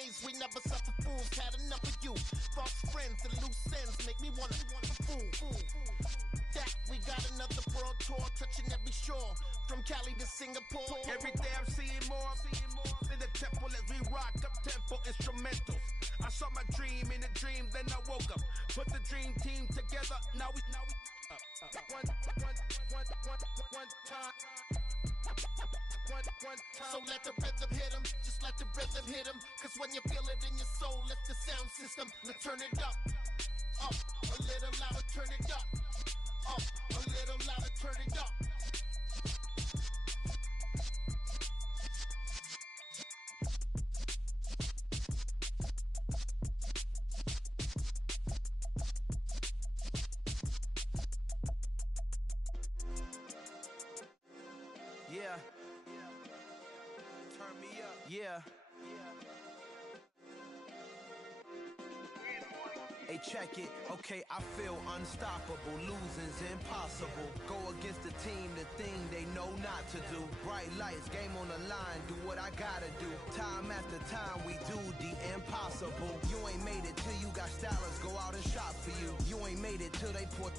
ways, we never suffer fools. Had enough of you. False friends and loose ends make me wanna fool. That we got another world tour, touching every shore, from Cali to Singapore. Every day I'm seeing more in the temple as we rock up tempo instrumentals. I saw my dream in a dream, then I woke up. Put the dream team together, now we one time. So let the rhythm hit 'em, just let the rhythm hit 'em. Cause when you feel it in your soul, lift the sound system. Now turn it up, a little louder, turn it up, a little louder, turn it up. Yeah. Turn me up. Yeah. Hey, check it. Okay, I feel unstoppable. Losing's impossible. Go against the team, the thing they know not to do. Bright lights, game on the line. Do what I gotta do. Time after time, we do the impossible. You ain't made it till you got stylers. Go out and shop for you. You ain't made it till they put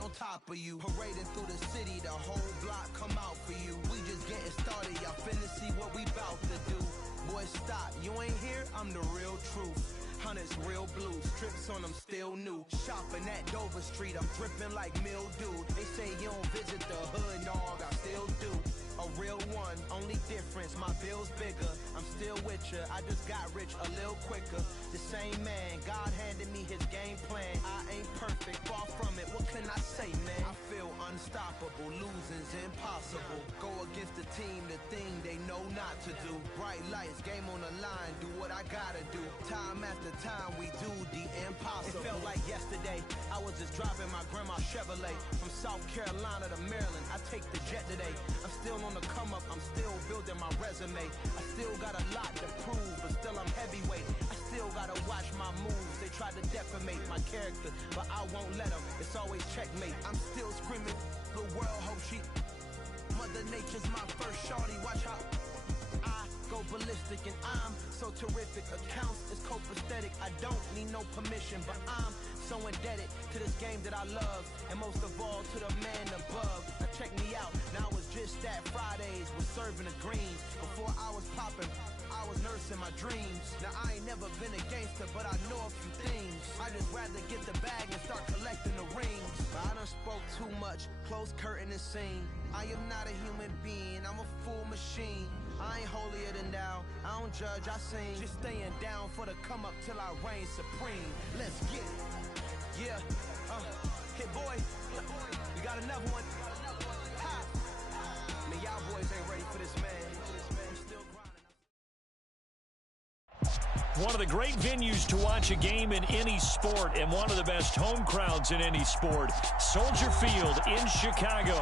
on top of you. Parading through the city, the whole block come out for you. We just getting started, y'all finna see what we bout to do. Boy, stop, you ain't here, I'm the real truth. Hunters, real blue, strips on them still new. Shopping at Dover Street, I'm dripping like mildew. They say you don't visit the hood, dog, I still do. A real one, only difference, my bill's bigger. I'm still with ya, I just got rich a little quicker. The same man, God handed me his game plan. I ain't perfect, far from it, what can I say, man? I feel unstoppable, losing's impossible. Go against the team, the thing they know not to do. Bright lights, game on the line, do what I gotta do. Time after time, we do the impossible. It felt like yesterday, I was just driving my grandma's Chevrolet. From South Carolina to Maryland, I take the jet today. I'm still on the come up, I'm still building my resume. I still got a lot to prove, but still I'm heavyweight. I still gotta watch my moves. They tried to defamate my character, but I won't let them. It's always checkmate. I'm still screaming, the world hope she. Mother Nature's my first shorty, watch how I go ballistic and I'm so terrific. Accounts is copacetic, I don't need no permission, but I'm so indebted to this game that I love, and most of all to the man above. Now check me out, now it's just that Fridays was serving the greens. Before I was popping, I was nursing my dreams. Now I ain't never been a gangster, but I know a few things. I just rather get the bag and start collecting the rings. But I done spoke too much, close curtain and scene. I am not a human being, I'm a full machine. I ain't holier than thou, I don't judge, I sing. Just staying down for the come up till I reign supreme. Let's get it. Yeah, hit boy, you got another one. Ha. Man, y'all boys ain't ready for this, man. I'm still grinding. One of the great venues to watch a game in any sport, and one of the best home crowds in any sport, Soldier Field in Chicago.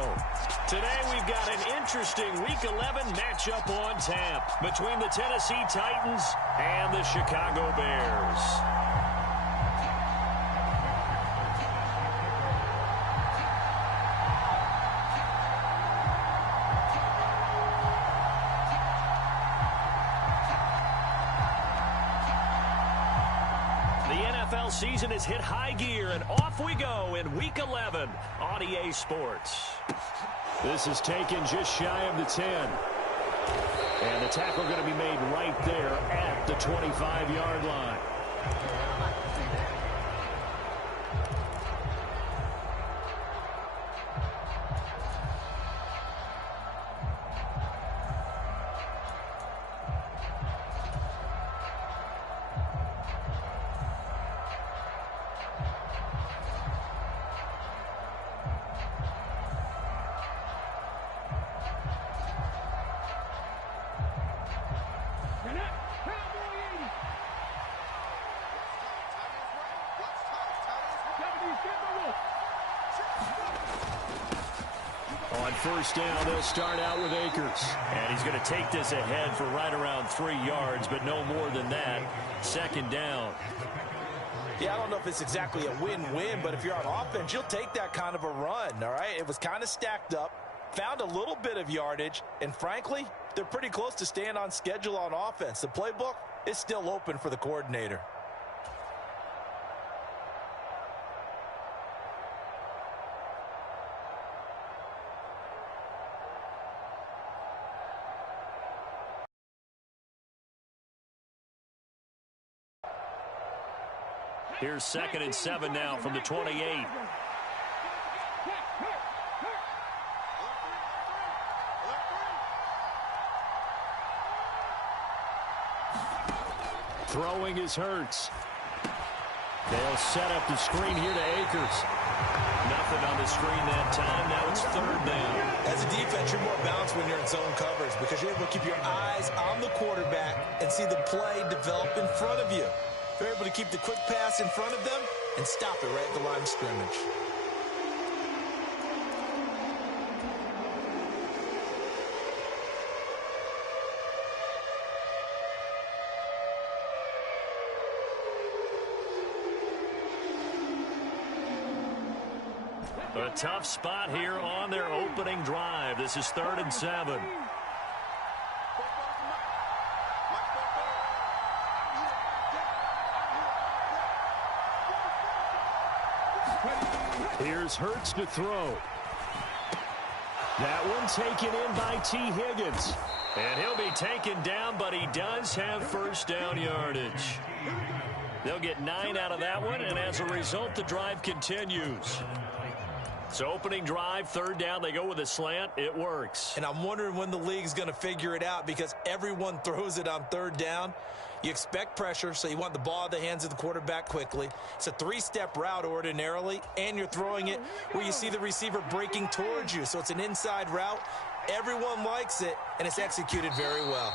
Today we've got an interesting Week 11 matchup on tap between the Tennessee Titans and the Chicago Bears. NFL season has hit high gear, and off we go in Week 11 on EA Sports. This is taken just shy of the 10. And the tackle going to be made right there at the 25-yard line. On first down, they'll start out with Akers. And he's going to take this ahead for right around 3 yards, but no more than that. Second down. Yeah, I don't know if it's exactly a win-win, but if you're on offense, you'll take that kind of a run, all right? It was kind of stacked up, found a little bit of yardage, and frankly, they're pretty close to staying on schedule on offense. The playbook is still open for the coordinator. Here's 2nd and 7 now from the 28. Throwing is Hurts. They'll set up the screen here to Akers. Nothing on the screen that time. Now it's 3rd down. As a defense, you're more balanced when you're in zone coverage because you're able to keep your eyes on the quarterback and see the play develop in front of you. They're able to keep the quick pass in front of them and stop it right at the line of scrimmage. A tough spot here on their opening drive. This is 3rd and 7. Here's Hurts to throw. That one taken in by T. Higgins. And he'll be taken down, but he does have 1st down yardage. They'll get 9 out of that one, and as a result, the drive continues. So opening drive, 3rd down, they go with a slant. It works. And I'm wondering when the league's going to figure it out because everyone throws it on 3rd down. You expect pressure, so you want the ball in the hands of the quarterback quickly. It's a 3-step route ordinarily, and you're throwing it where you see the receiver breaking towards you. So it's an inside route. Everyone likes it, and it's executed very well.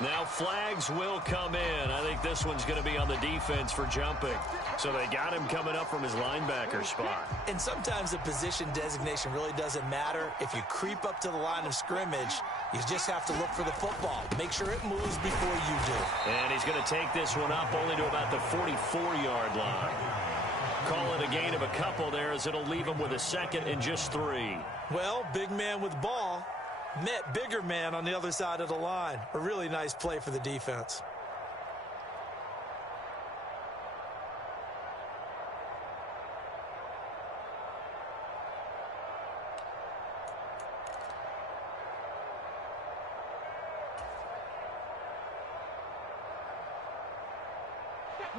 Now flags will come in. I think this one's going to be on the defense for jumping. So they got him coming up from his linebacker spot. And sometimes the position designation really doesn't matter. If you creep up to the line of scrimmage, you just have to look for the football. Make sure it moves before you do. And he's going to take this one up only to about the 44-yard line. Call it a gain of a couple there as it'll leave him with a 2nd and just 3. Well, big man with ball met bigger man on the other side of the line. A really nice play for the defense.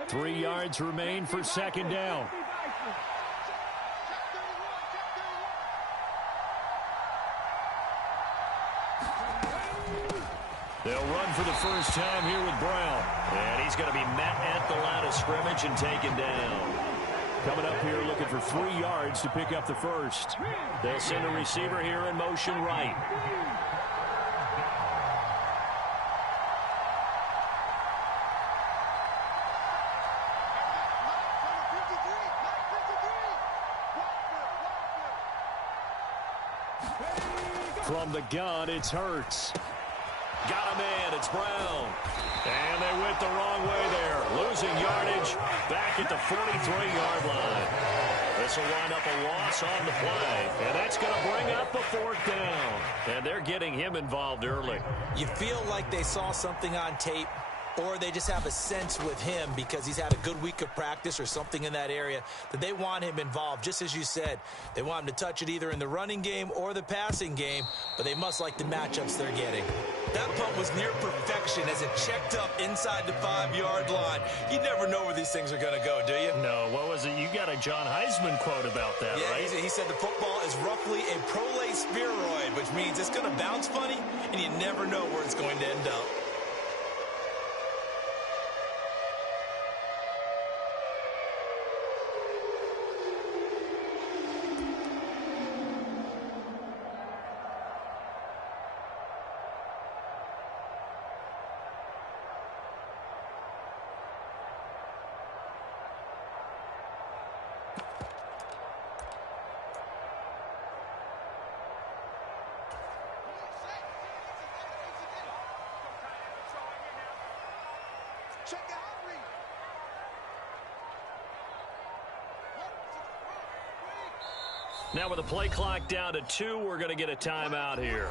Three yards remain for 2nd down. They'll run for the first time here with Brown. And he's going to be met at the line of scrimmage and taken down. Coming up here looking for 3 yards to pick up the first. They'll send a receiver here in motion right. From the gun, it's Hurts. Got him in. It's Brown. And they went the wrong way there. Losing yardage back at the 43-yard line. This will wind up a loss on the play. And that's going to bring up a 4th down. And they're getting him involved early. You feel like they saw something on tape, or they just have a sense with him because he's had a good week of practice or something in that area that they want him involved. Just as you said, they want him to touch it either in the running game or the passing game, but they must like the matchups they're getting. That punt was near perfection as it checked up inside the 5-yard line. You never know where these things are going to go, do you? No, what was it? You got a John Heisman quote about that, yeah, right? He said the football is roughly a prolate spheroid, which means it's going to bounce funny, and you never know where it's going to end up. Now with the play clock down to 2, we're going to get a timeout here.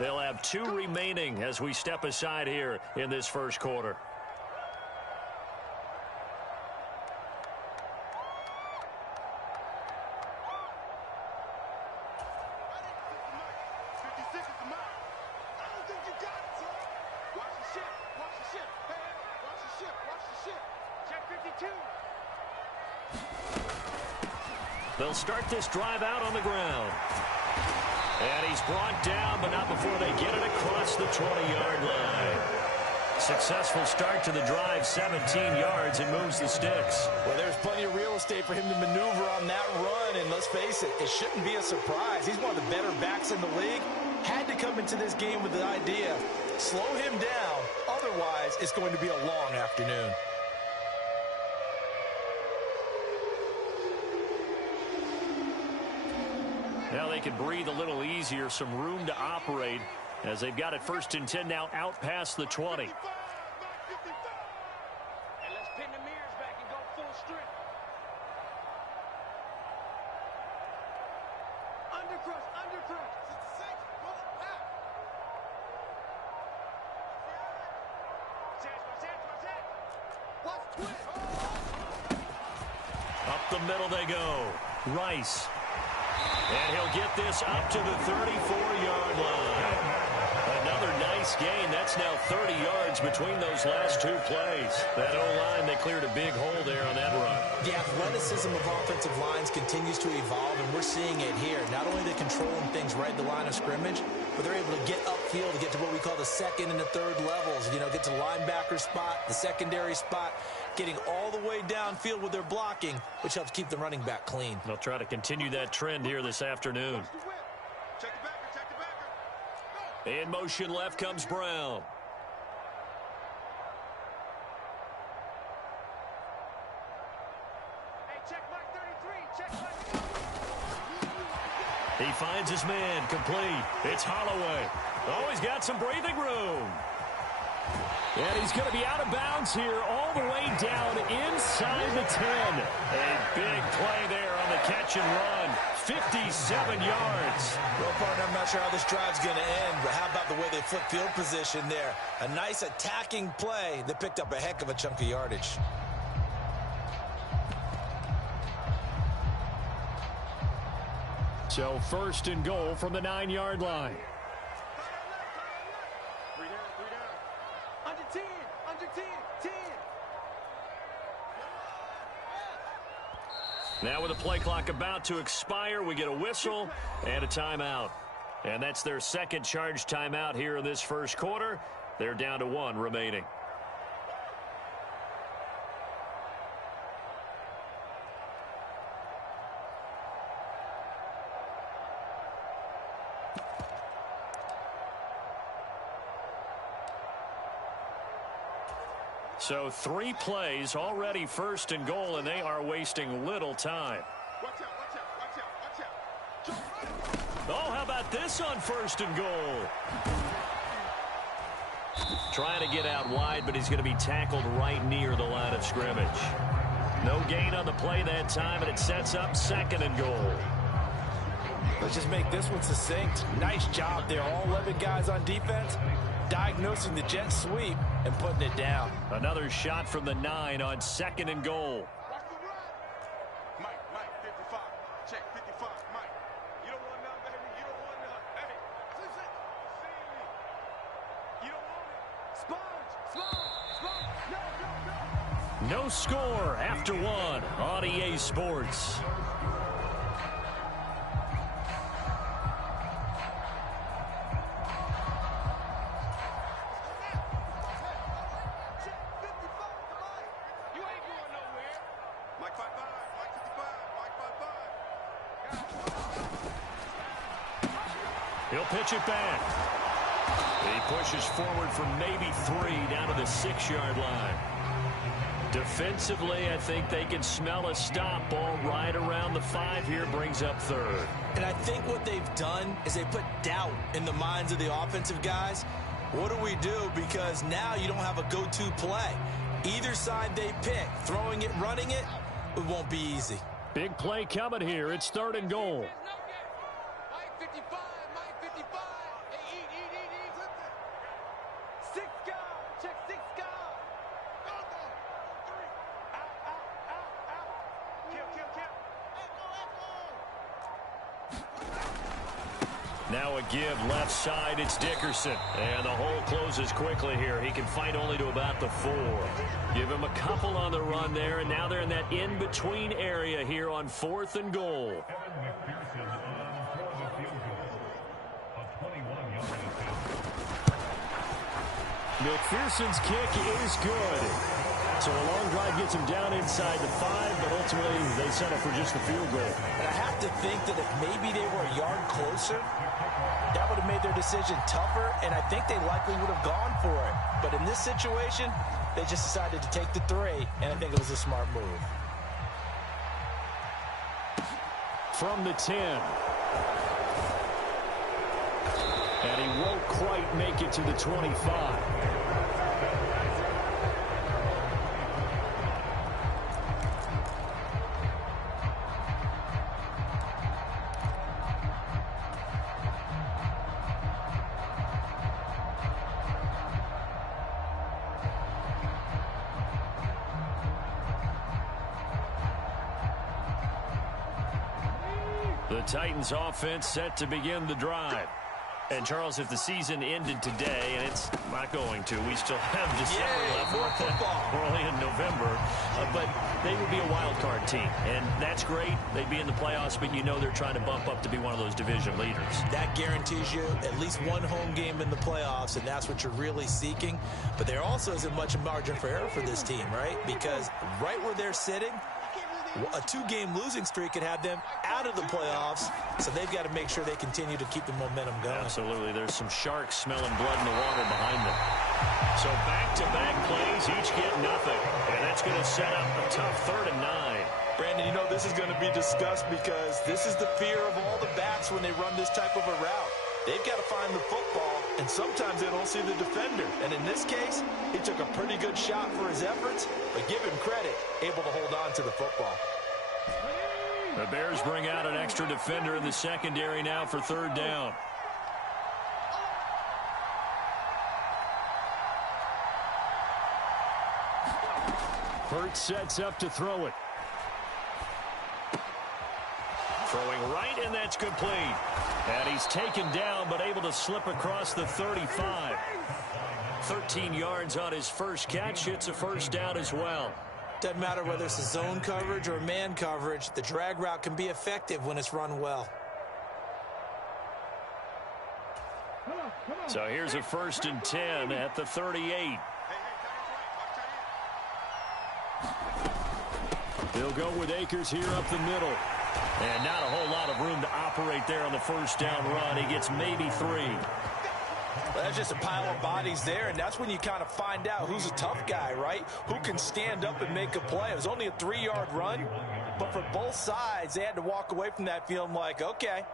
They'll have 2 remaining as we step aside here in this first quarter. They'll start this drive out on the ground. And he's brought down, but not before they get it across the 20-yard line. Successful start to the drive, 17 yards, and moves the sticks. Well, there's plenty of real estate for him to maneuver on that run, and let's face it, it shouldn't be a surprise. He's one of the better backs in the league. Had to come into this game with the idea, slow him down, otherwise it's going to be a long afternoon. Now they can breathe a little easier, some room to operate as they've got it 1st and 10 now out past the 20. And let's pin the mirrors back and go full strength. Undercrush, undercrush. Up the middle they go. Rice. And he'll get this up to the 34-yard line. Another nice gain. That's now 30 yards between those last 2 plays. That O-line, they cleared a big hole there on that run. The athleticism of offensive lines continues to evolve, and we're seeing it here. Not only are they controlling things right at the line of scrimmage, but they're able to get upfield to get to what we call the 2nd and the 3rd levels. You know, get to the linebacker spot, the secondary spot, getting all the way downfield with their blocking, which helps keep the running back clean. They'll try to continue that trend here this afternoon. In motion left comes Brown. Hey, check Mike 33. Check Mike. He finds his man, complete. It's Holloway. Oh, he's got some breathing room. And he's going to be out of bounds here all the way down inside the 10. A big play there on the catch and run. 57 yards. Well, partner, I'm not sure how this drive's going to end, but how about the way they flip field position there? A nice attacking play that picked up a heck of a chunk of yardage. So 1st and goal from the 9-yard line. Under 10. Under 10. 10. Now with the play clock about to expire, we get a whistle and a timeout. And that's their 2nd charge timeout here in this first quarter. They're down to 1 remaining. So 3 plays, already 1st and goal, and they are wasting little time. Watch out, watch out, watch out, watch out. Oh, how about this on 1st and goal? Trying to get out wide, but he's going to be tackled right near the line of scrimmage. No gain on the play that time, and it sets up 2nd and goal. Let's just make this one succinct. Nice job there. All 11 guys on defense diagnosing the jet sweep and putting it down. Another shot from the 9 on 2nd and goal. Mike, 55. Check 55, Mike. You don't want none, baby. You don't want none. Hey. You don't want it. Sponge. No score after 1 on EA Sports. He'll pitch it back. He pushes forward for maybe 3 down to the 6-yard line. Defensively, I think they can smell a stop. Ball right around the 5 here, brings up 3rd. And I think what they've done is they put doubt in the minds of the offensive guys. What do we do? Because now you don't have a go-to play. Either side they pick, throwing it, running it, it won't be easy. Big play coming here. It's 3rd and goal. Mike 55, Mike 55. Hey, eat. Now a give left side. It's Dickerson. And the hole closes quickly here. He can fight only to about the 4. Give him a couple on the run there. And now they're in that in-between area here on 4th and goal. McPherson's kick is good. So a long drive gets him down inside the 5, but ultimately they settle for just the field goal. And I have to think that if maybe they were a yard closer, that would have made their decision tougher, and I think they likely would have gone for it. But in this situation, they just decided to take the 3, and I think it was a smart move. From the 10. And he won't quite make it to the 25. The Titans offense set to begin the drive. And, Charles, if the season ended today, and it's not going to, we still have December left. More football. We're only in November. But they would be a wild card team. And that's great. They'd be in the playoffs, but you know they're trying to bump up to be one of those division leaders. That guarantees you at least one home game in the playoffs, and that's what you're really seeking. But there also isn't much margin for error for this team, right? Because right where they're sitting, a 2-game losing streak could have them out of the playoffs, so they've got to make sure they continue to keep the momentum going. Absolutely. There's some sharks smelling blood in the water behind them. So back-to-back plays, each get nothing. And that's going to set up a tough 3rd and 9. Brandon, you know this is going to be discussed because this is the fear of all the backs when they run this type of a route. They've got to find the football, and sometimes they don't see the defender. And in this case, he took a pretty good shot for his efforts, but give him credit, able to hold on to the football. The Bears bring out an extra defender in the secondary now for 3rd down. Hurts sets up to throw it. Throwing right, and that's complete. And he's taken down, but able to slip across the 35. 13 yards on his first catch. It's a 1st down as well. Doesn't matter whether it's a zone coverage or man coverage. The drag route can be effective when it's run well. So here's a 1st and 10 at the 38. They'll go with Akers here up the middle. And not a whole lot of room to operate there on the 1st down run. He gets maybe 3. Well, that's just a pile of bodies there, and that's when you kind of find out who's a tough guy, right? Who can stand up and make a play. It was only a 3-yard run, but for both sides, they had to walk away from that feeling like, okay,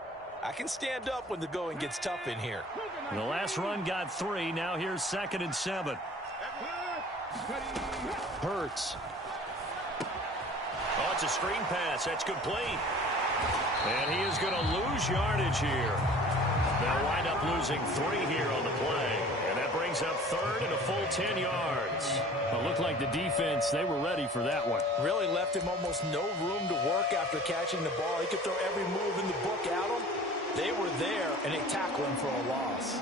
I can stand up when the going gets tough in here. The last run got 3. Now here's 2nd and 7. Hurts. Oh, it's a screen pass. That's complete. And he is going to lose yardage here. They'll wind up losing 3 here on the play. And that brings up 3rd and a full 10 yards. It looked like the defense, they were ready for that one. Really left him almost no room to work after catching the ball. He could throw every move in the book at him. They were there, and they tackled him for a loss.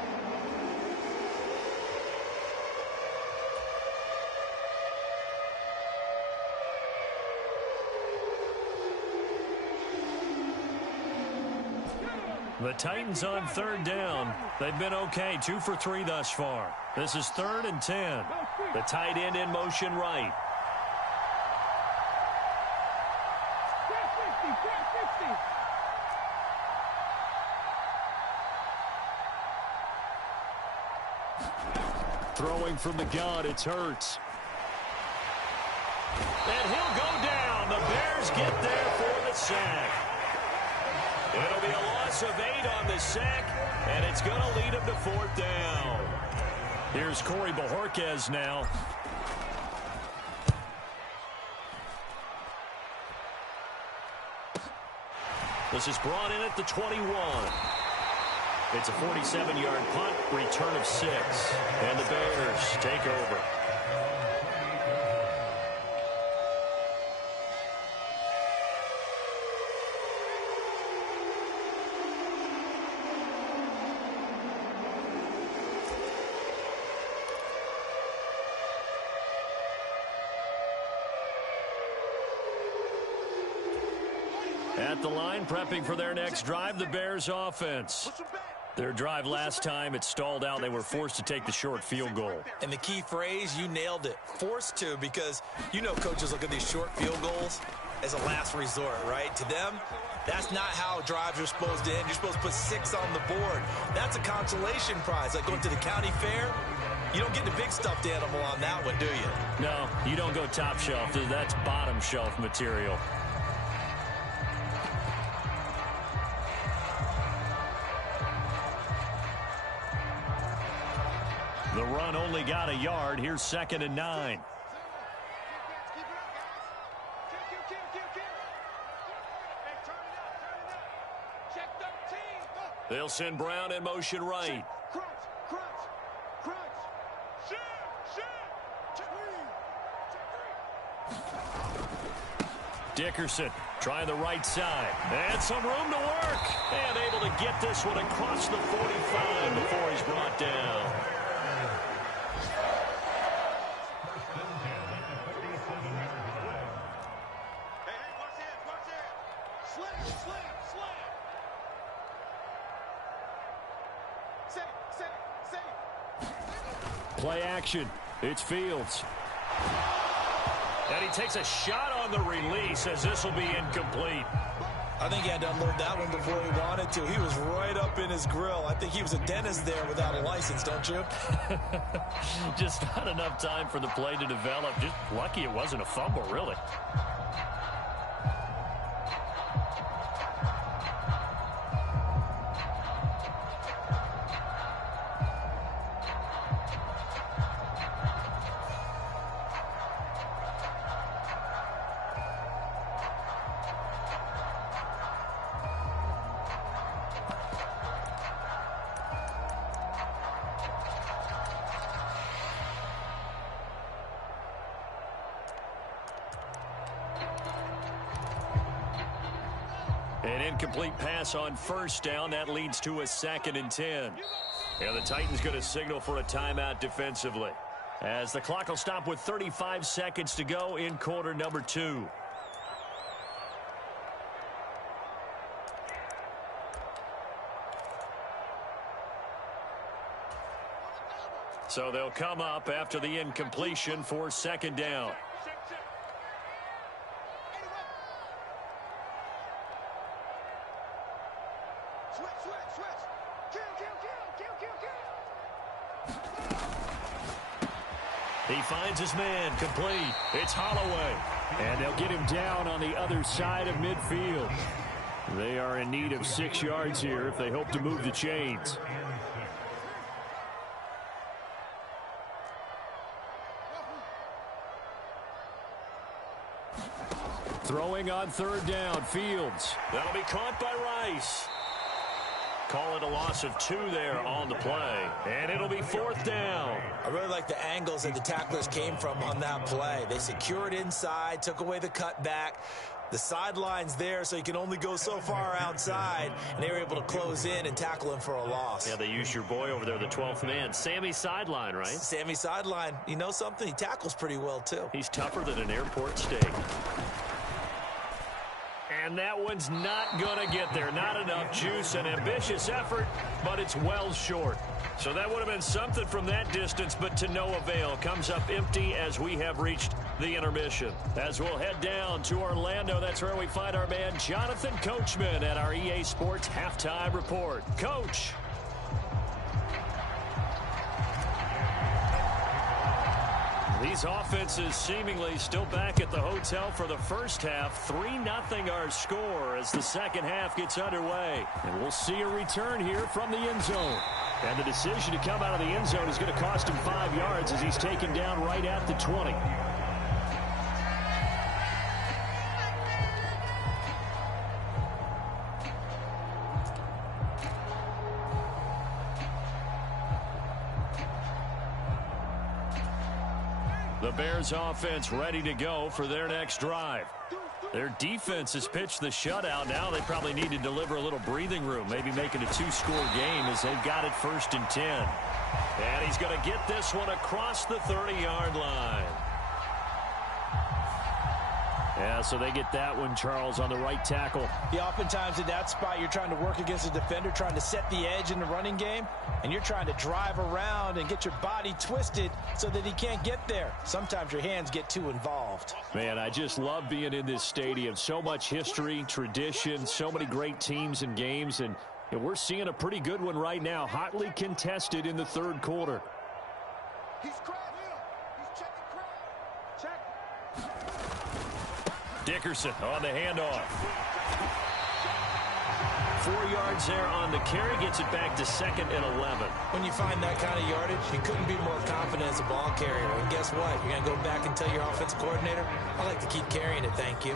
The Titans on 3rd down. They've been okay, 2 for 3 thus far. This is 3rd and 10. The tight end in motion right. Throwing from the gun, it's Hurts. And he'll go down. The Bears get there for the sack. It'll be a loss of 8 on the sack, and it's going to lead him to 4th down. Here's Corey Bojorquez now. This is brought in at the 21. It's a 47-yard punt, return of 6. And the Bears take over. at the line, prepping for their next drive, the Bears offense. Their drive last time, it stalled out. They were forced to take the short field goal. And the key phrase, you nailed it, forced to, because you know coaches look at these short field goals as a last resort, right? To them, that's not how drives are supposed to end. You're supposed to put 6 on the board. That's a consolation prize. Like going to the county fair, you don't get the big stuffed animal on that one, do you? No, you don't go top shelf. That's bottom shelf material. The run only got a yard. Here's 2nd and 9. They'll send Brown in motion right. Dickerson trying the right side. And some room to work. And able to get this one across the 45 before he's brought down. Play action. It's Fields. And he takes a shot on the release as this will be incomplete. I think he had to unload that one before he wanted to. He was right up in his grill. I think he was a dentist there without a license, don't you? Just not enough time for the play to develop. Just lucky it wasn't a fumble, really. An incomplete pass on first down. That leads to a 2nd and 10. Yeah, the Titans going to signal for a timeout defensively, as the clock will stop with 35 seconds to go in quarter number 2. So they'll come up after the incompletion for 2nd down. He finds his man, complete. It's Holloway. And they'll get him down on the other side of midfield. They are in need of 6 yards here if they hope to move the chains. Throwing on 3rd down, Fields. That'll be caught by Rice. Call it a loss of 2 there on the play. And it'll be 4th down. I really like the angles that the tacklers came from on that play. They secured inside, took away the cutback. The sideline's there, so you can only go so far outside. And they were able to close in and tackle him for a loss. Yeah, they used your boy over there, the 12th man. Sammy Sideline, right? Sammy Sideline. You know something? He tackles pretty well, too. He's tougher than an airport steak. And that one's not going to get there. Not enough juice. An ambitious effort, but it's well short. So that would have been something from that distance, but to no avail. Comes up empty as we have reached the intermission. As we'll head down to Orlando, that's where we find our man Jonathan Coachman at our EA Sports Halftime Report. Coach. These offenses seemingly still back at the hotel for the first half. 3-0 our score as the second half gets underway. And we'll see a return here from the end zone. And the decision to come out of the end zone is going to cost him 5 yards as he's taken down right at the 20. The Bears offense ready to go for their next drive. Their defense has pitched the shutout. Now they probably need to deliver a little breathing room, maybe make it a 2-score game as they've got it 1st and 10. And he's going to get this one across the 30-yard line. Yeah, so they get that one, Charles, on the right tackle. Yeah, oftentimes in that spot, you're trying to work against a defender, trying to set the edge in the running game, and you're trying to drive around and get your body twisted so that he can't get there. Sometimes your hands get too involved. Man, I just love being in this stadium. So much history, tradition, so many great teams and games, and we're seeing a pretty good one right now, hotly contested in the third quarter. He's crowd here. He's checking crowd. Check. Dickerson on the handoff. 4 yards there on the carry, gets it back to 2nd and 11. When you find that kind of yardage, you couldn't be more confident as a ball carrier. And guess what? You're going to go back and tell your offensive coordinator, I like to keep carrying it, thank you.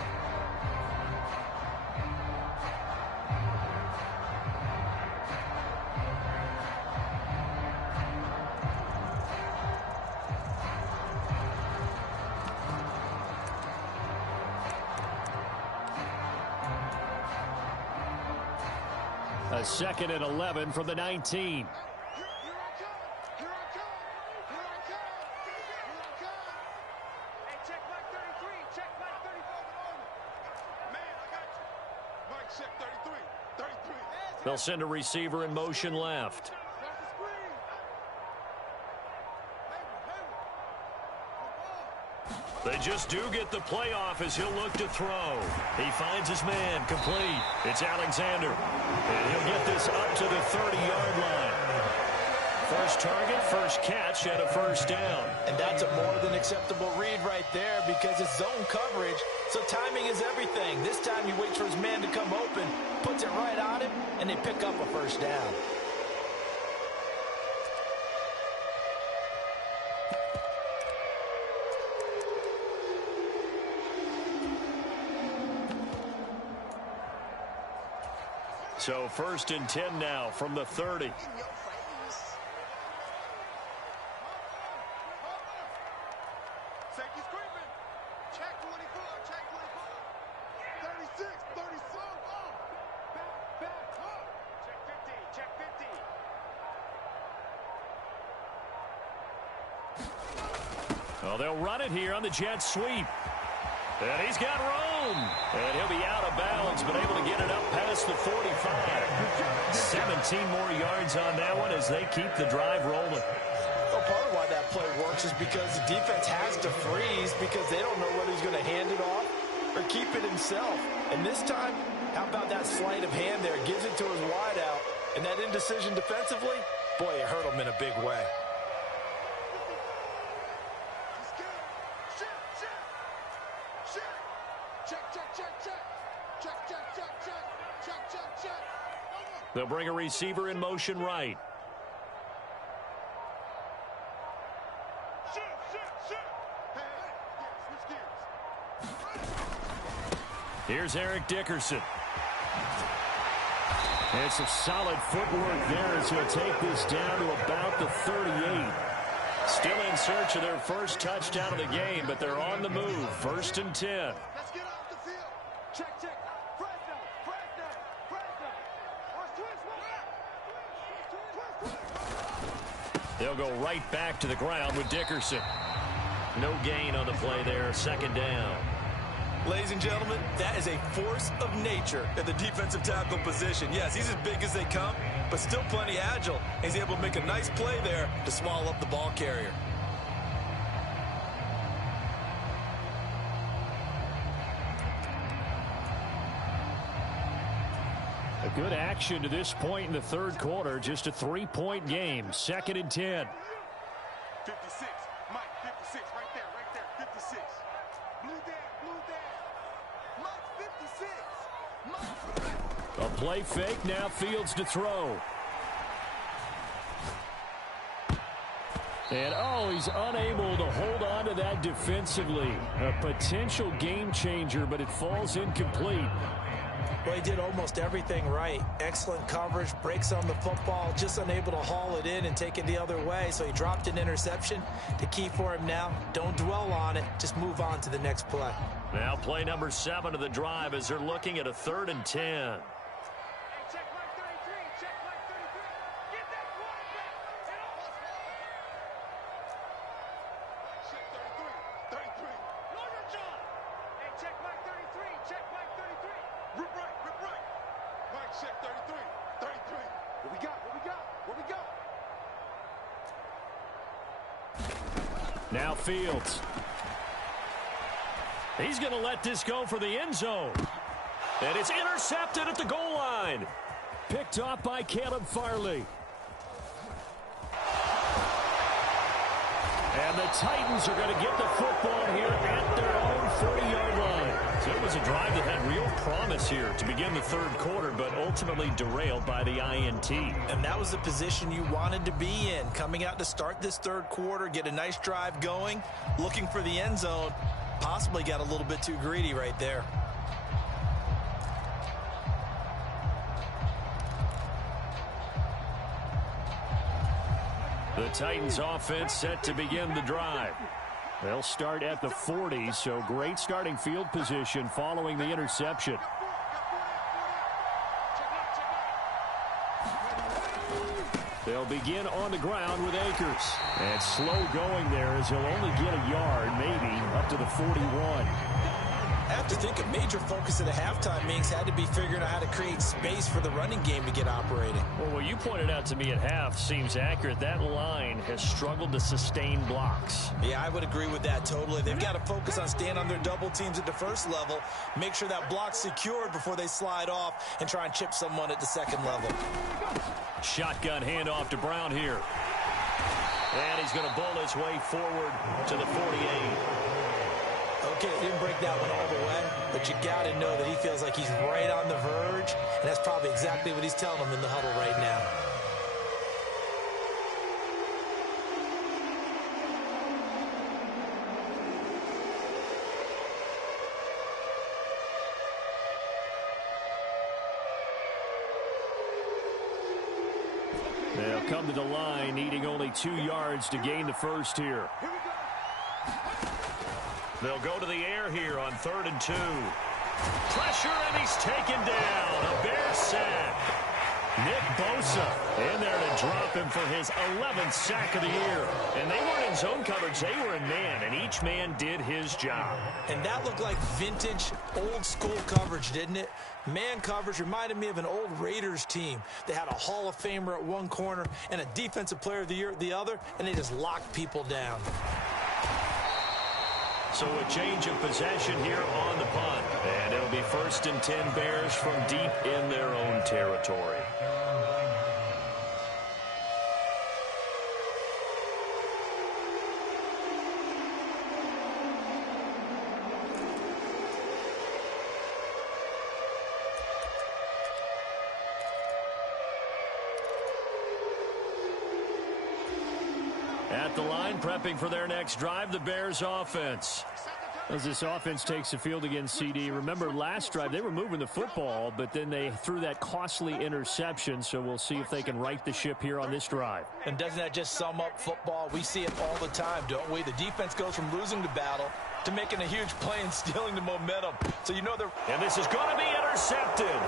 A 2nd and 11 from the 19. They'll send a receiver in motion left. They just do get the playoff as he'll look to throw. He finds his man, complete. It's Alexander. And he'll get this up to the 30-yard line. First target, first catch, and a first down. And that's a more than acceptable read right there because it's zone coverage, so timing is everything. This time he waits for his man to come open, puts it right on him, and they pick up a first down. So 1st and 10 now from the 30. In your face. Safety screaming. Check 24. Check 24. 36. 37. Back. Up. Check 50. Check 50. Well, they'll run it here on the jet sweep. And he's got room. And he'll be out of bounds, but able to get it up past the 45. 17 more yards on that one as they keep the drive rolling. Well, part of why that play works is because the defense has to freeze because they don't know whether he's going to hand it off or keep it himself. And this time, how about that sleight of hand there? Gives it to his wideout. And that indecision defensively, boy, it hurt him in a big way. They'll bring a receiver in motion right. Here's Eric Dickerson. And some solid footwork there as he'll take this down to about the 38. Still in search of their first touchdown of the game, but they're on the move. 1st and 10. Let's get off the field. Check. Fresno. They'll go right back to the ground with Dickerson. No gain on the play there. 2nd down. Ladies and gentlemen, that is a force of nature at the defensive tackle position. Yes, he's as big as they come, but still plenty agile. He's able to make a nice play there to swallow up the ball carrier. A good action to this point in the third quarter. Just a 3-point game. 2nd and 10. 56. Mike, 56. Right there. 56. Blue down. Mike, 56. A play fake. Now Fields to throw. And, he's unable to hold on to that defensively. A potential game changer, but it falls incomplete. Well, he did almost everything right. Excellent coverage, breaks on the football, just unable to haul it in and take it the other way. So he dropped an interception. The key for him now, don't dwell on it. Just move on to the next play. Now play number 7 of the drive as they're looking at a 3rd and 10. Check Mike 33. Check Mike 33. Get that quarterback. Check 33. Lawyer John. Hey, check Mike Rip right. Mike, check 33. 33. What we got? Now Fields. He's going to let this go for the end zone. And it's intercepted at the goal line. Picked off by Caleb Farley. And the Titans are going to get the football here at their own 40-yard line. So it was a drive that had real promise here to begin the third quarter, but ultimately derailed by the INT. And that was the position you wanted to be in. Coming out to start this third quarter, get a nice drive going, looking for the end zone. Possibly got a little bit too greedy right there. The Titans offense set to begin the drive. They'll start at the 40, so great starting field position following the interception. They'll begin on the ground with Akers. And slow going there as he'll only get a yard, maybe, up to the 41. I have to think a major focus at the halftime means had to be figuring out how to create space for the running game to get operating. Well, what you pointed out to me at half seems accurate. That line has struggled to sustain blocks. Yeah, I would agree with that totally. They've got to focus on staying on their double teams at the first level, make sure that block's secured before they slide off and try and chip someone at the second level. Shotgun handoff to Brown here. And he's going to bull his way forward to the 48. Okay, didn't break that one all the way, but you got to know that he feels like he's right on the verge, and that's probably exactly what he's telling them in the huddle right now. They'll come to the line, needing only 2 yards to gain the first here. They'll go to the air here on 3rd and 2. Pressure, and he's taken down. A Bears sack. Nick Bosa in there to drop him for his 11th sack of the year. And they weren't in zone coverage. They were in man, and each man did his job. And that looked like vintage, old-school coverage, didn't it? Man coverage reminded me of an old Raiders team. They had a Hall of Famer at one corner and a Defensive Player of the Year at the other, and they just locked people down. So a change of possession here on the punt. And it'll be 1st and 10 Bears from deep in their own territory. At the line, prepping for their next drive, the Bears offense. As this offense takes the field against CD, remember last drive they were moving the football, but then they threw that costly interception, so we'll see if they can right the ship here on this drive. And doesn't that just sum up football? We see it all the time, don't we? The defense goes from losing the battle to making a huge play and stealing the momentum. So you know they're... And this is going to be intercepted.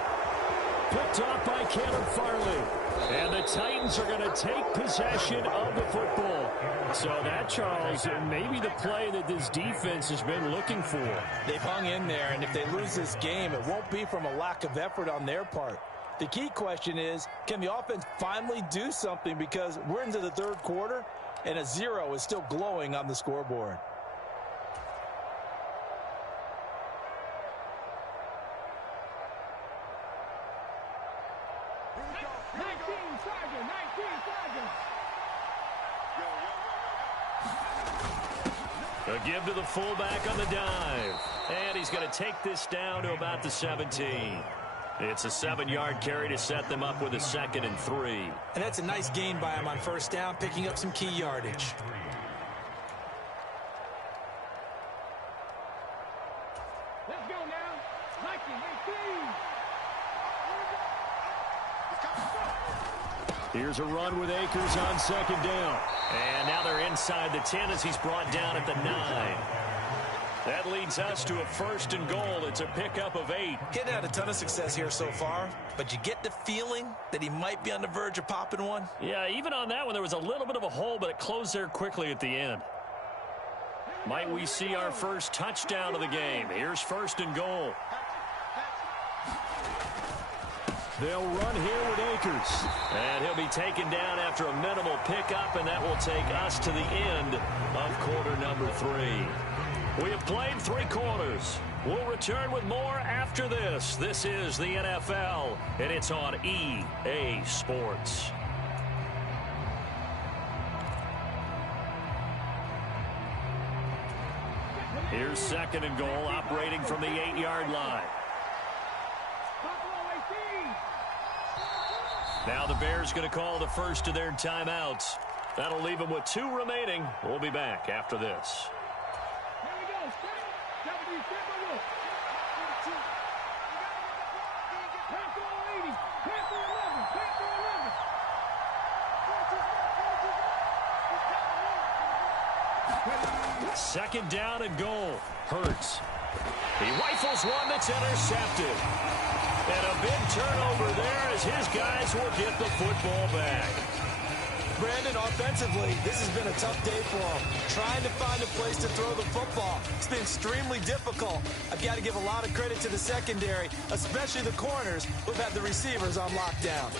Picked off by Caleb Farley. And the Titans are going to take possession of the football. So that, Charles, may be the play that this defense has been looking for. They've hung in there, and if they lose this game, it won't be from a lack of effort on their part. The key question is, can the offense finally do something? Because we're into the third quarter, and a 0 is still glowing on the scoreboard. A give to the fullback on the dive. And he's going to take this down to about the 17. It's a 7-yard carry to set them up with a 2nd and 3. And that's a nice gain by him on first down, picking up some key yardage. Let's go now. 19, 18. Here's a run with Akers on 2nd down. And now they're inside the 10 as he's brought down at the 9. That leads us to a 1st and goal. It's a pickup of 8. Getting had a ton of success here so far, but you get the feeling that he might be on the verge of popping one. Yeah, even on that one, there was a little bit of a hole, but it closed there quickly at the end. Might we see our first touchdown of the game? Here's 1st and goal. They'll run here with Akers. And he'll be taken down after a minimal pickup, and that will take us to the end of quarter number 3. We have played 3 quarters. We'll return with more after this. This is the NFL, and it's on EA Sports. Here's 2nd and goal, operating from the 8-yard line. Now the Bears going to call the first of their timeouts. That'll leave them with 2 remaining. We'll be back after this. Second down and goal. Hurts. He rifles one that's intercepted. And a big turnover there as his guys will get the football back. Brandon, offensively, this has been a tough day for him. Trying to find a place to throw the football. It's been extremely difficult. I've got to give a lot of credit to the secondary, especially the corners who've had the receivers on lockdown.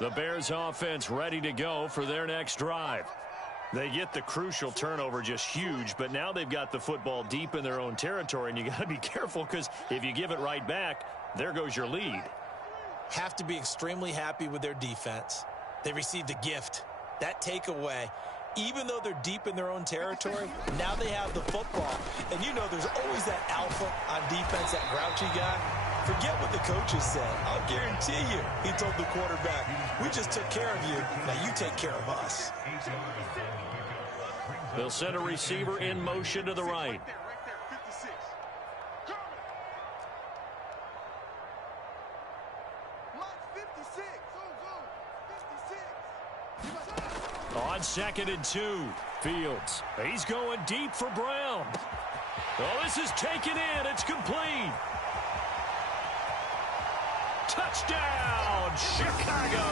The Bears offense ready to go for their next drive. They get the crucial turnover, just huge, but now they've got the football deep in their own territory, and you got to be careful because if you give it right back, there goes your lead. Have to be extremely happy with their defense. They received a gift. That takeaway, even though they're deep in their own territory, now they have the football. And you know there's always that alpha on defense, that grouchy guy. Forget what the coaches said. I'll guarantee you, he told the quarterback, we just took care of you, now you take care of us. They'll send a receiver in motion to the right. On 2nd and 2, Fields. He's going deep for Brown. Oh, this is taken in. It's complete. Touchdown, Chicago!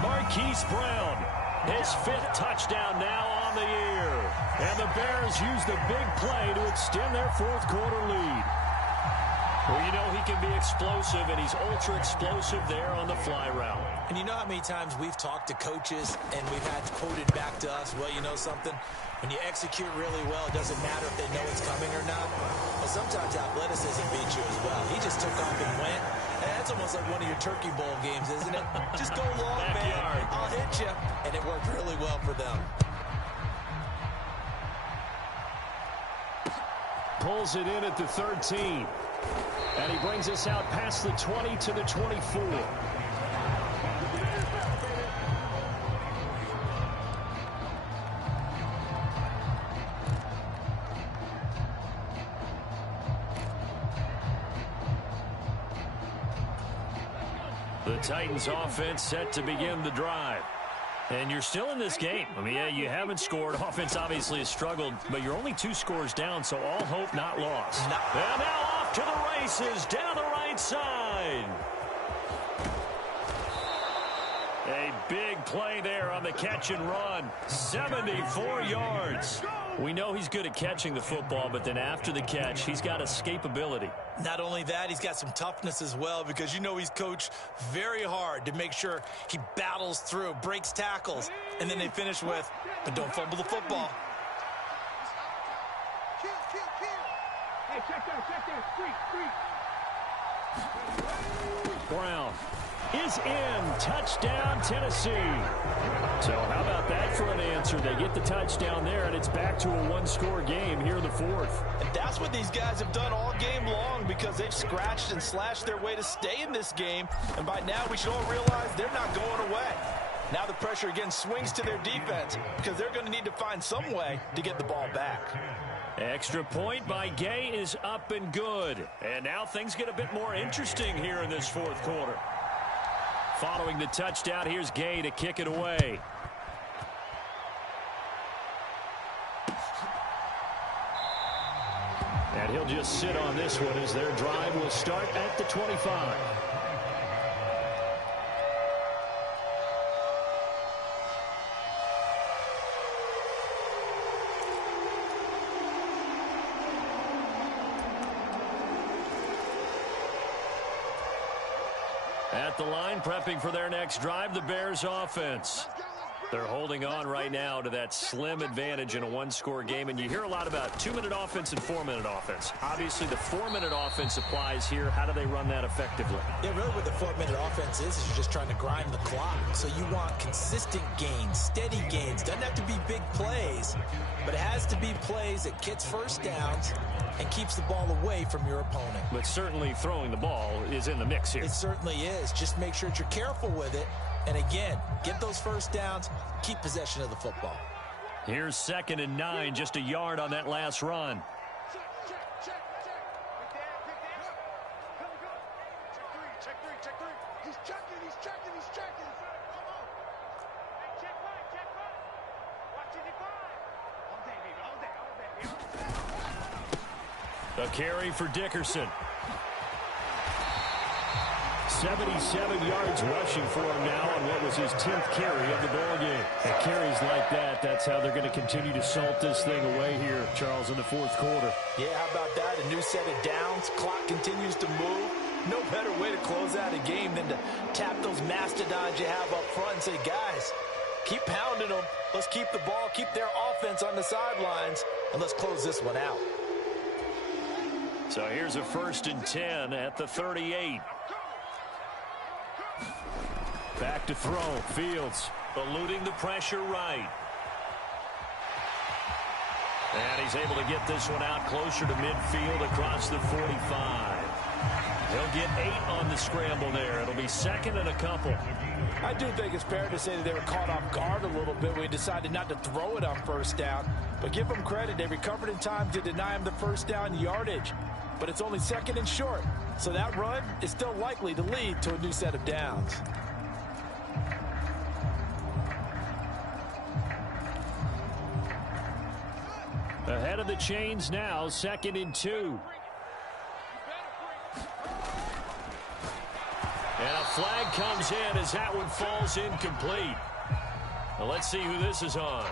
Marquise Brown, his 5th touchdown now on the year. And the Bears use the big play to extend their 4th quarter lead. Well, you know he can be explosive, and he's ultra-explosive there on the fly route. And you know how many times we've talked to coaches and we've had quoted back to us, well, you know something? When you execute really well, it doesn't matter if they know it's coming or not. But sometimes athleticism beats you as well. He just took off and went. And that's almost like one of your Turkey Bowl games, isn't it? Just go long, man. I'll hit you. And it worked really well for them. Pulls it in at the 13. And he brings us out past the 20 to the 24. The Titans offense set to begin the drive. And you're still in this game. I mean, yeah, you haven't scored. Offense obviously has struggled, but you're only 2 scores down, so all hope not lost. And now off to the races down the right side. A big play there on the catch and run. 74 yards. We know he's good at catching the football, but then after the catch, he's got escapability. Not only that, he's got some toughness as well, because you know he's coached very hard to make sure he battles through, breaks tackles, and then they finish with, but don't fumble the football. Hey, check that, street. Brown is in. Touchdown, Tennessee. So how about that for an answer? They get the touchdown there, and it's back to a 1-score game here in the 4th. And that's what these guys have done all game long, because they've scratched and slashed their way to stay in this game. And by now, we should all realize they're not going away. Now the pressure again swings to their defense, because they're going to need to find some way to get the ball back. Extra point by Gay is up and good. And now things get a bit more interesting here in this 4th quarter. Following the touchdown, here's Gay to kick it away. And he'll just sit on this one as their drive will start at the 25. At the line, prepping for their next drive, the Bears offense. They're holding on right now to that slim advantage in a one-score game, and you hear a lot about 2-minute offense and 4-minute offense. Obviously, the 4-minute offense applies here. How do they run that effectively? Yeah, really what the 4-minute offense is you're just trying to grind the clock. So you want consistent gains, steady gains. Doesn't have to be big plays, but it has to be plays that gets first downs and keeps the ball away from your opponent. But certainly throwing the ball is in the mix here. It certainly is. Just make sure that you're careful with it. And again, get those first downs, keep possession of the football. Here's 2nd and 9, just a yard on that last run. Check three. He's checking. Come on. Hey, check one. Watch it, all day, baby. A carry for Dickerson. 77 yards rushing for him now on what was his 10th carry of the ballgame. And carries like that, that's how they're going to continue to salt this thing away here, Charles, in the 4th quarter. Yeah, how about that? A new set of downs. Clock continues to move. No better way to close out a game than to tap those mastodons you have up front and say, guys, keep pounding them. Let's keep the ball, keep their offense on the sidelines, and let's close this one out. So here's a 1st and 10 at the 38. Back to throw. Fields eluding the pressure right. And he's able to get this one out closer to midfield across the 45. He'll get 8 on the scramble there. It'll be 2nd and a couple. I do think it's fair to say that they were caught off guard a little bit when he decided not to throw it on 1st down. But give them credit. They recovered in time to deny him the 1st down yardage. But it's only 2nd and short. So that run is still likely to lead to a new set of downs. Ahead of the chains now, 2nd and 2. And a flag comes in as that one falls incomplete. Well, let's see who this is on.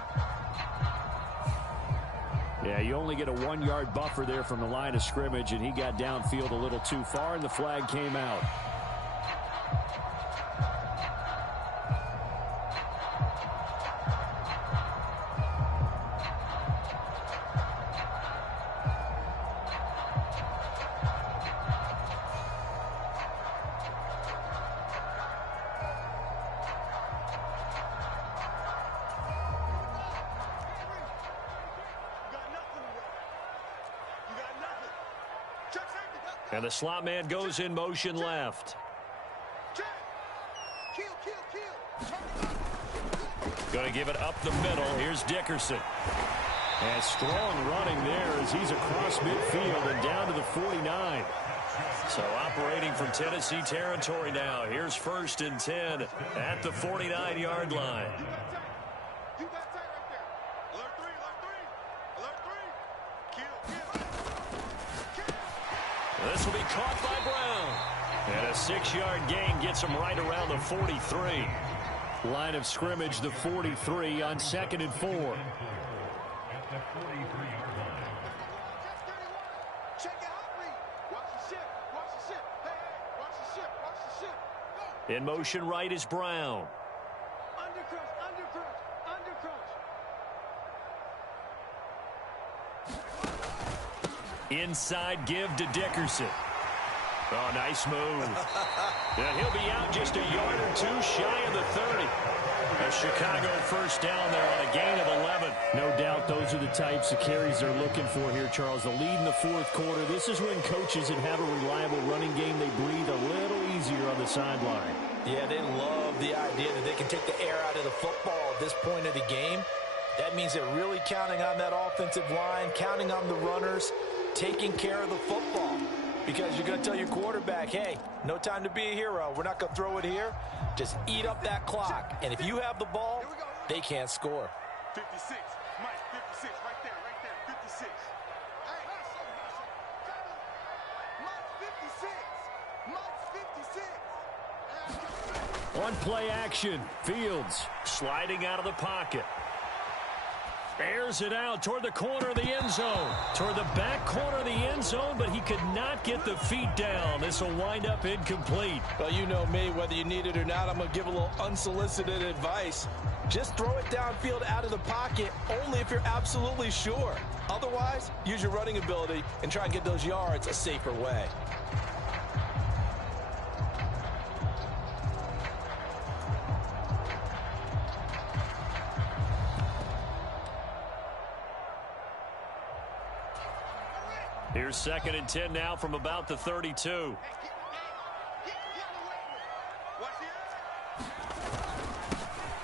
Yeah, you only get a 1-yard buffer there from the line of scrimmage, and he got downfield a little too far, and the flag came out. And the slot man goes in motion left. Going to give it up the middle. Here's Dickerson. And strong running there as he's across midfield and down to the 49. So operating from Tennessee territory now. Here's 1st and 10 at the 49-yard line. This will be caught by Brown. And a 6-yard gain gets him right around the 43. Line of scrimmage, the 43 on 2nd and 4. In motion right is Brown. Inside give to Dickerson. Oh, nice move. And he'll be out just a yard or two shy of the 30. A Chicago 1st down there on a gain of 11. No doubt those are the types of carries they're looking for here, Charles. The lead in the 4th quarter. This is when coaches that have a reliable running game, they breathe a little easier on the sideline. Yeah, they love the idea that they can take the air out of the football at this point of the game. That means they're really counting on that offensive line, counting on the runners, taking care of the football. Because you're going to tell your quarterback, hey, no time to be a hero. We're not going to throw it here. Just eat up that clock. And if you have the ball, they can't score. 56. Mike, 56. Right there. 56. On play action, Fields sliding out of the pocket. Airs it out toward the corner of the end zone. Toward the back corner of the end zone, but he could not get the feet down. This will wind up incomplete. Well, you know me, whether you need it or not, I'm going to give a little unsolicited advice. Just throw it downfield out of the pocket only if you're absolutely sure. Otherwise, use your running ability and try and get those yards a safer way. Here's 2nd and 10 now from about the 32.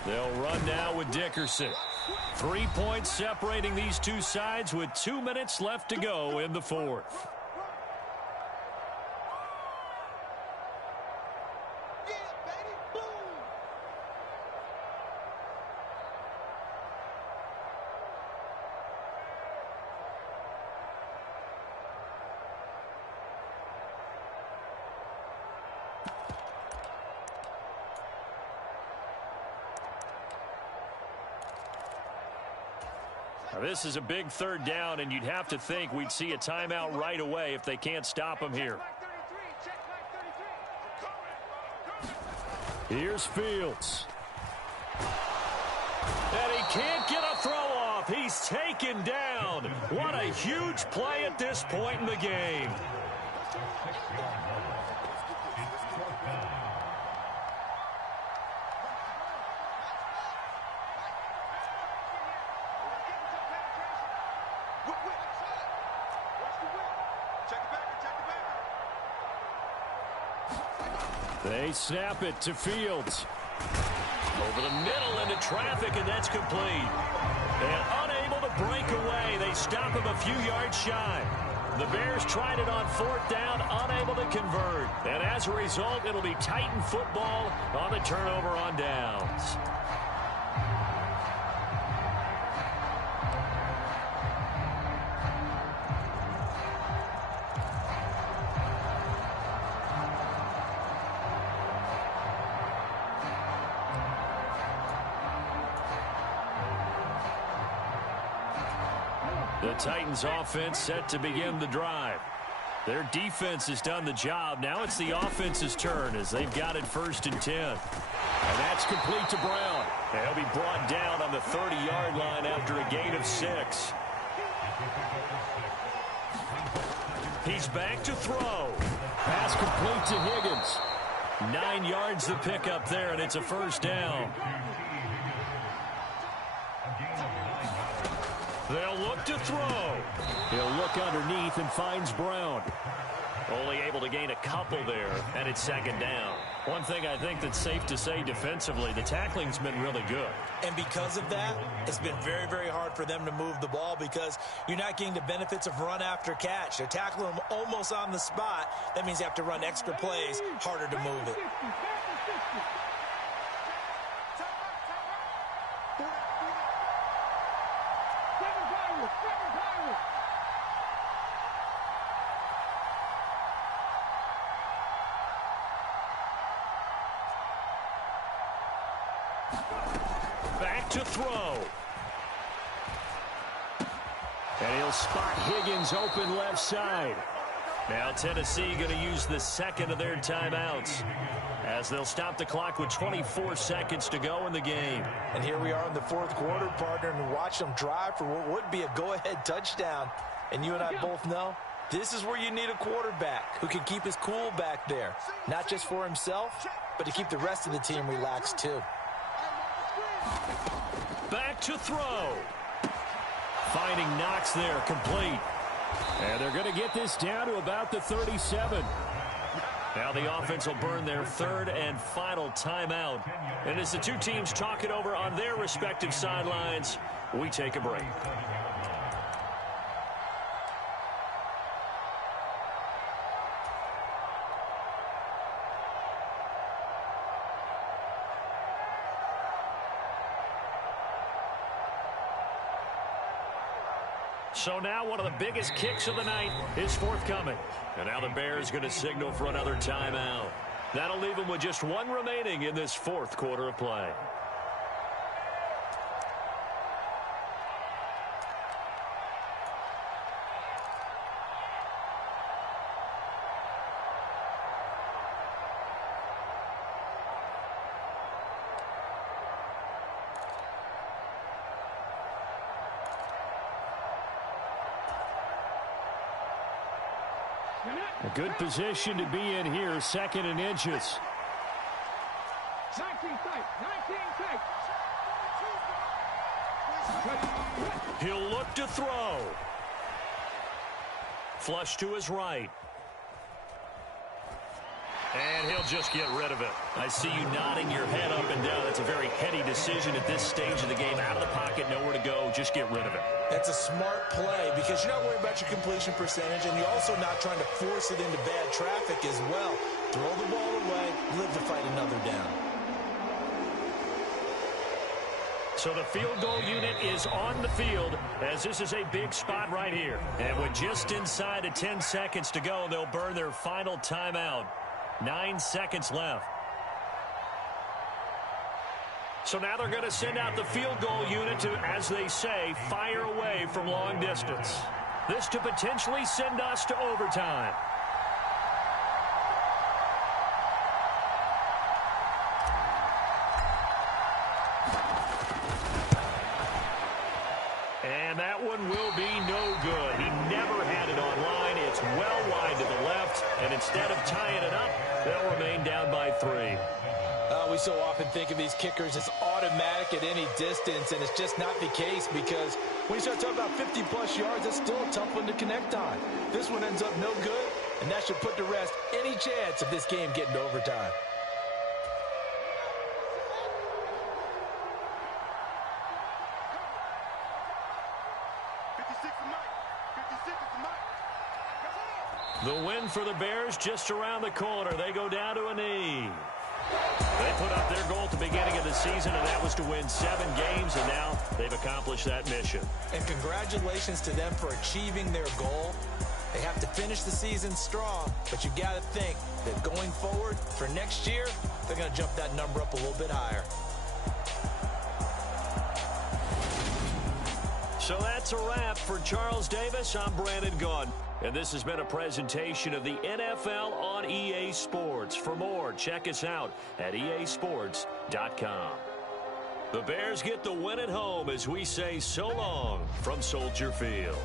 They'll run now with Dickerson. 3 points separating these two sides with 2 minutes left to go in the fourth. This is a big 3rd down, and you'd have to think we'd see a timeout right away if they can't stop him here. Here's Fields. And he can't get a throw off. He's taken down. What a huge play at this point in the game. They snap it to Fields. Over the middle into traffic, and that's complete. And unable to break away. They stop him a few yards shy. The Bears tried it on 4th down, unable to convert. And as a result, it'll be Titan football on the turnover on downs. The Titans offense set to begin the drive. Their defense has done the job. Now it's the offense's turn as they've got it 1st and 10. And that's complete to Brown. And he'll be brought down on the 30-yard line after a gain of 6. He's back to throw. Pass complete to Higgins. 9 yards the pickup there, and it's a 1st down. They'll look to throw. He'll look underneath and finds Brown. Only able to gain a couple there, and it's 2nd down. One thing I think that's safe to say defensively, the tackling's been really good. And because of that, it's been very, very hard for them to move the ball because you're not getting the benefits of run after catch. They're tackling them almost on the spot. That means you have to run extra plays, harder to move it. Back to throw. And he'll spot Higgins open left side. Now Tennessee going to use the 2nd of their timeouts as they'll stop the clock with 24 seconds to go in the game. And here we are in the 4th quarter, partner, and watch them drive for what would be a go-ahead touchdown. And you and I both know this is where you need a quarterback who can keep his cool back there, not just for himself, but to keep the rest of the team relaxed too. Back to throw. Finding Knox there, complete. And they're going to get this down to about the 37. Now the offense will burn their 3rd and final timeout. And as the two teams talk it over on their respective sidelines, we take a break. So now one of the biggest kicks of the night is forthcoming. And now the Bears going to signal for another timeout. That'll leave them with just 1 remaining in this 4th quarter of play. A good position to be in here, 2nd and inches. 19 tight. 19 tight. He'll look to throw. Flush to his right. And he'll just get rid of it. I see you nodding your head up and down. That's a very heady decision at this stage of the game. Out of the pocket, nowhere to go. Just get rid of it. That's a smart play because you're not worried about your completion percentage, and you're also not trying to force it into bad traffic as well. Throw the ball away, live to fight another down. So the field goal unit is on the field as this is a big spot right here. And with just inside of 10 seconds to go, they'll burn their final timeout. 9 seconds left. So now they're going to send out the field goal unit to, as they say, fire away from long distance. This to potentially send us to overtime. And that one will be no good. He never had it on line. It's well wide to the left. And instead of tying it up, they'll remain down by 3. We so often think of these kickers as automatic at any distance, and it's just not the case because when you start talking about 50-plus yards, it's still a tough one to connect on. This one ends up no good, and that should put to rest any chance of this game getting to overtime. The win for the Bears just around the corner. They go down to a knee. They put up their goal at the beginning of the season, and that was to win 7 games, and now they've accomplished that mission. And congratulations to them for achieving their goal. They have to finish the season strong, but you got to think that going forward for next year, they're going to jump that number up a little bit higher. So that's a wrap. For Charles Davis, I'm Brandon Gaudin. And this has been a presentation of the NFL on EA Sports. For more, check us out at easports.com. The Bears get the win at home as we say so long from Soldier Field.